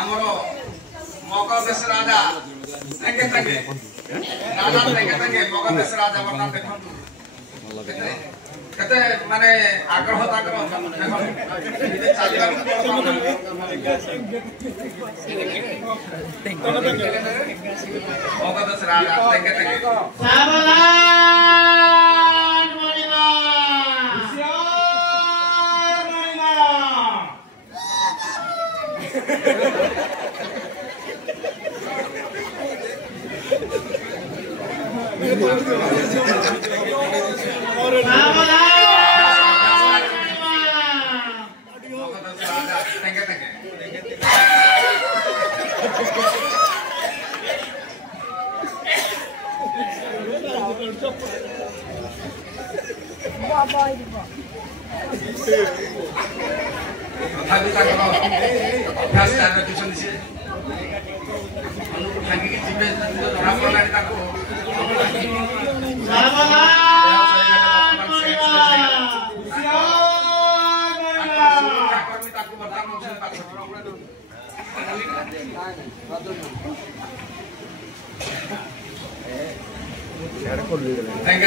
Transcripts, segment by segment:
ଆମର ମଗଧେଶ ରାଜା ତାଙ୍କେ ତାଙ୍କେ ମଗଧେଶ ରାଜା ବର୍ତ୍ତମାନ ଦେଖନ୍ତୁ କେତେ ମାନେ ଆଗ୍ରହ ତାଙ୍କର ମଗଧେଶ ରାଜା ତାଙ୍କେ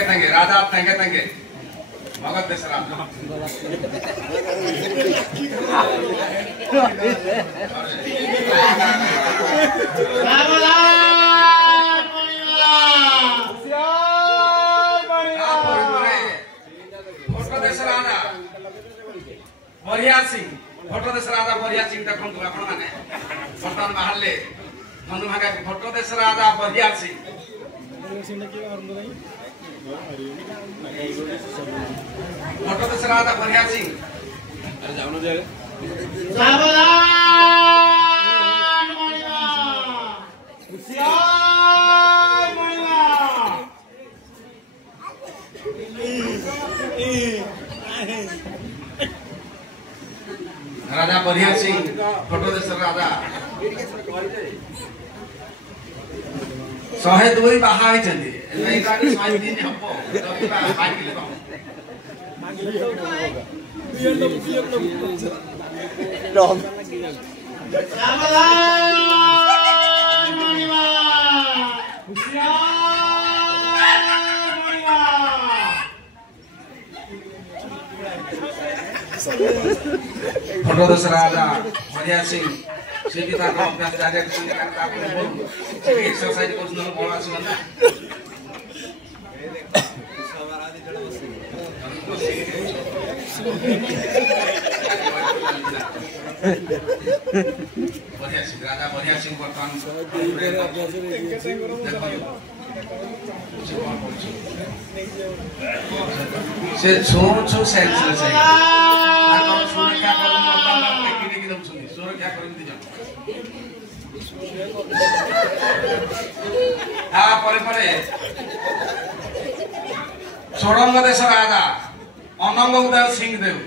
ତାଙ୍କେ राजा तंगे मगधेश राजा बढ़िया सिंह भट्टदेश राजा बढ़िया सिंह देखो आपण माने बर्तमान बाहर धनु भागा भट्टदेश राजा बढ़िया सिंह भट्टदेश राजा बढ़िया सिंह राजा बढ़िया सिंह भट्टदेश राजा 102 बाहा होइछन्ती एई गाडी 5 दिन हबो जति बा मागिले बा डम भट्टदेश राजा बढ़िया सिंह से भी था अभ्यास जारी एक्सरसाइज कर राजा बढ़िया सिंह बर्तमान से छो छो सेंस सुरक्षा चोड़ंग देश राजा अनंग उदय सिंह देव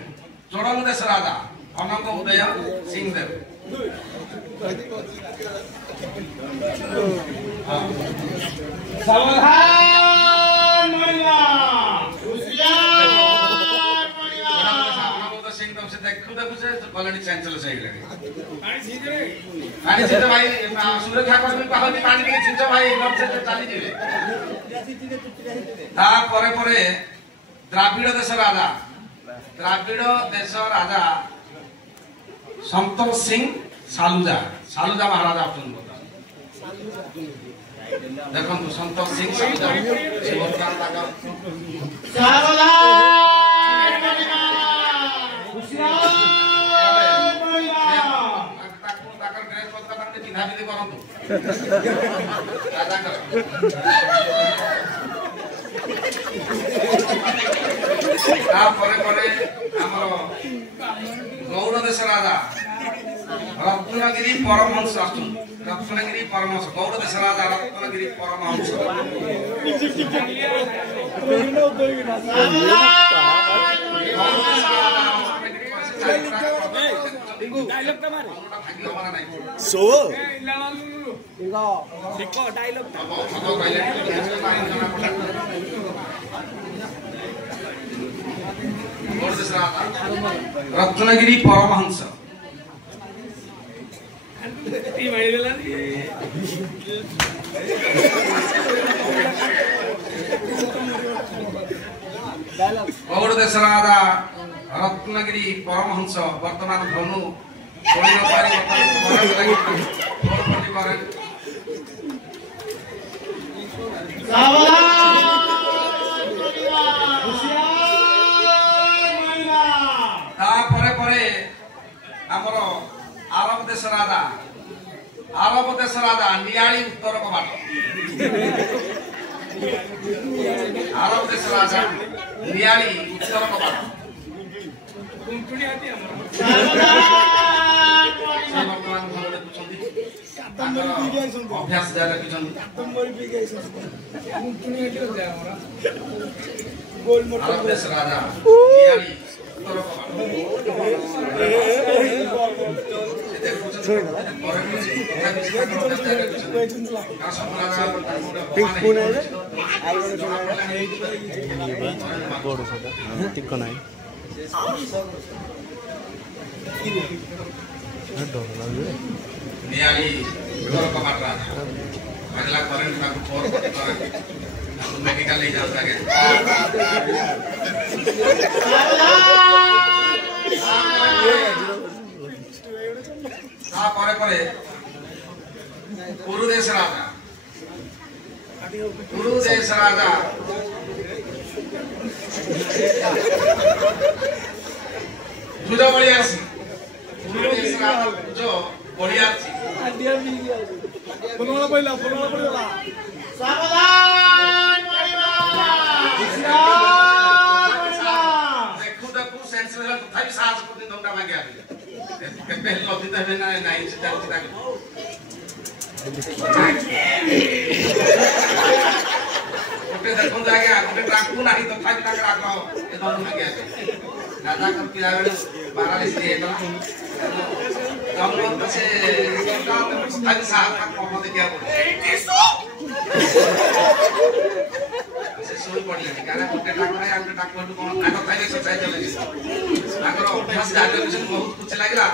चोड़ंग देश राजा अनंग उदय सिंह देव सुरक्षा कर्मी पानी पानी छिंच भाई चली द्राविड़ देश राजा संतोष सिंह सालुजा सालुजा महाराजा देखो संतोष सिंह गौड़ देश राजा रत्नगिरी परमहंस रत्नगिरी परमहंस गौड़ देश राजा रत्नगिरी परमहंस सो डायलॉग रत्नगिरी परमहंस गौड़ देश राजा रत्नगिरी परमहंस वर्तमान धनु आरब देश राजा नियाली उत्तर कबाट आरब देश राजा नियाली उत्तर कबाट अभ्यास जारी रखिछन् आरब देश राजा नियाली उत्तर नियाली उत्तर कबाट राजा अगला करेंट ताको फोर मेडिकल ले जाता है परे पुरुदेश राजा जुज बलियासी पुरुदेश राजा जो बलियासी बोलना पहिला सावधान देखु सेंसेशन तथापि साहस करते दंडा मांगे केते लज्जित हेबे ना नाइ से चालछि ताको ओटे देखन जागे ओटे ट्राकू नाही तथापि ताकर आग्रह ए दंड मांगे राजा कर पिला बेले पारालिसिस हेला जमन से तथापि साहस कम देखिया से सोई पड़ले कारण ओटे ठाकुर है आंटे ठाकुर कोन ना तथापि एक्सरसाइज चले ताकर अभ्यास जारी रखिछन बहुत कुछ लागला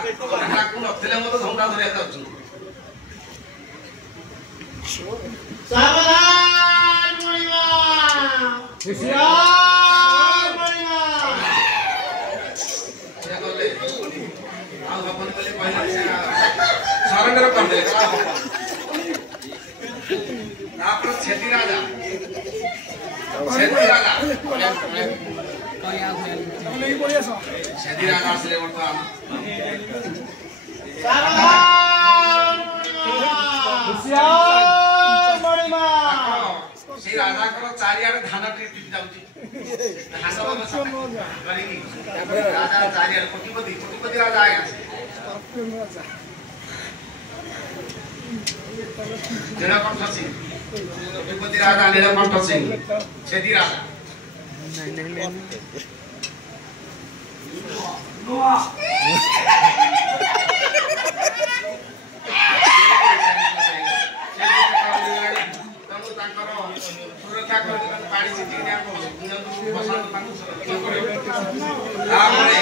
ठाकुर नथिले मत धौड़ा धरिया जाउछ सावधान मणिमा होशियार मणिमा ये गले आ अपन गले पहिला सरेंडर कर दे तापर छेदी राजा छेदी राजा असले वर्तमान सावधान होशियार मणिमा से राजा को चारियाडे धान टिपि जाउची धान करी राजा चारियाडे कोटिपति राजा आया नीलकंठ सिंह कोटिपति राजा नीलकंठ सिंह छेदी राजा सुरक्षा कर पानी सिटी ने बसंत तांको सुरक्षा करे तापरे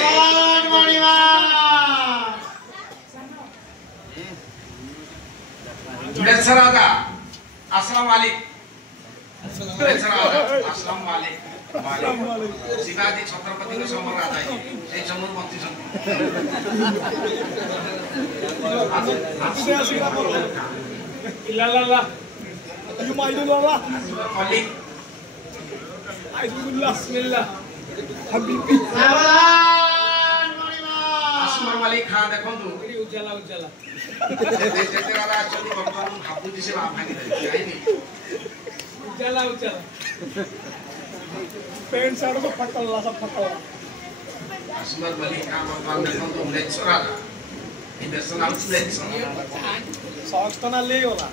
मणिमा जुड़ेश राजा असलम मालिक जुड़ेश राजा असलम मालिक शिवाजी छत्रपति के समर राजा से समर मंत्री ला You might do Allah. Malik. Aidullah. Bismillah. Habibi. Salam. Asmar Malik Khan देखो तू. उजाला. जैसे वाला चली भगवान हापू जी से माफ मांगी थी. नहीं. उजाला. पेंट साड़ को फटला सब फटला. Asmar Malik Khan भगवान देखो तू लेक्चर आला. इधर नाम लेक्चर. सॉक्स तो ना ले होला.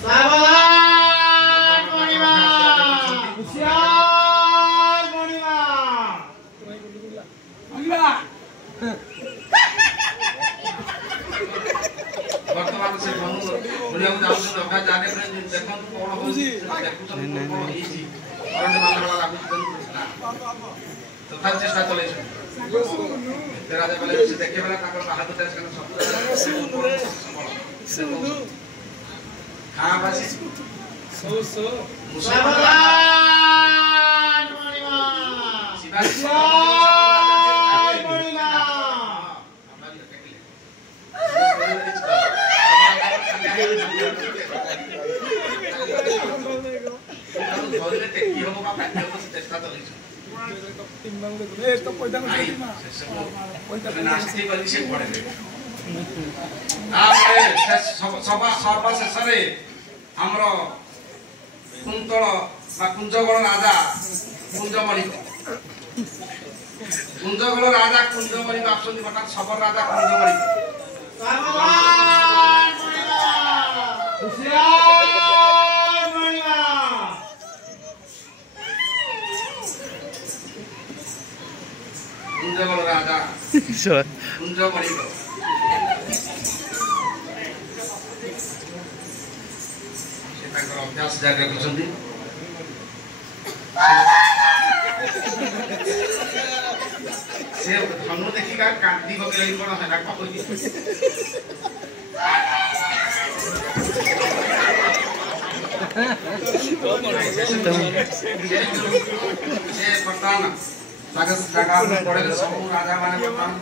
सावधान मणिमा होशियार मणिमा अल्लाह ବର୍ତ୍ତମାନ ସେ ଧନୁ ବୁଲିବାକୁ ଯାଉଛନ୍ତି ଅଗା ଜାନେ ଦେଖନ୍ତୁ କଣ ହଉଛି ଦେଖୁଛନ୍ତି କଣ ହେଇଛି କରେଣ୍ଟ ମାରଲା ଲାଗୁଛି ତଥାପି ଚେଷ୍ଟା ଚଲେଇଛନ୍ତି ରାଜା ବୋଲେ ସେ ଦେଖେ ବେଲା ତାଙ୍କର ବାହାଦୁର ଦେଶ ସବୁ ହଁ ବାସି ସାବଧାନ ମଣିମା ଶିବାଜୀ ধরে টেকি হবো বা পানি হবো চেষ্টা চলেছে নাস্তি বলি সে পড়ে তারপরে সর্বশেষে আমার কুন্তল বা কুঞ্জগড় রাজা কুঞ্জমণিক আসছেন হঠাৎ সবর রাজা কুঞ্জমণিক কুঞ্জগড় রাজা কুঞ্জমণিক সে তাଙ୍କର ଅଭ୍ୟାସ ଜାରି ରଖିଛନ୍ତି ସେ ଧନୁ ଦେଖିକା କାନ୍ଦି ପକେଇଲେ କଣ ହେଲା କହୁଛି ସେ ବର୍ତ୍ତମାନ ଜାଗା ପଡେ ସବୁ ରାଜା ମାନେ ବର୍ତ୍ତମାନ